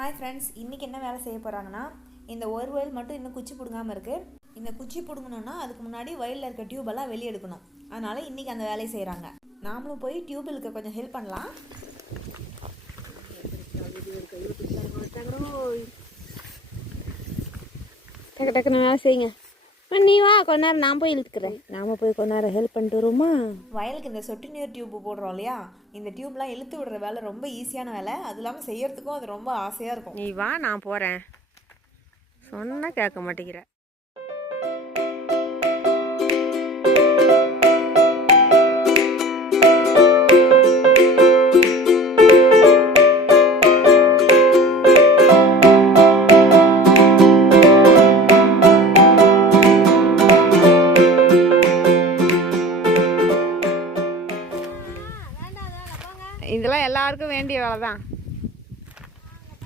Hi friends, இன்றைக்கி என்ன வேலை செய்ய போகிறாங்கன்னா, இந்த ஒரு வயல் மட்டும் இன்னும் குச்சி பிடுங்காமல் இருக்குது. இந்த குச்சி பிடுங்கணுன்னா அதுக்கு முன்னாடி வயலில் இருக்க டியூபெல்லாம் வெளியே எடுக்கணும். அதனால் இன்றைக்கி அந்த வேலையை செய்கிறாங்க. நாமளும் போய் டியூப் இழுக்க கொஞ்சம் ஹெல்ப் பண்ணலாம். டக்கு டக்குன்னு வேலை செய்யுங்க. நீ வா, கொஞ்ச நேரம் நான் போய் இழுத்துக்கிறேன். நாம போய் கொஞ்ச நேரம் ஹெல்ப் பண்ணிட்டு வருவோமா? வயலுக்கு இந்த சொட்டு நீர் டியூப் போடுறோம் இல்லையா, இந்த டியூப்லாம் இழுத்து விடுற வேலை ரொம்ப ஈஸியான வேலை. அது இல்லாமல் செய்யறதுக்கும் அது ரொம்ப ஆசையாக இருக்கும். நீ வா, நான் போகிறேன். சொன்னா கேட்க மாட்டேங்கிற. இதெல்லாம் எல்லாருக்கும் வேண்டிய வேலை தான்.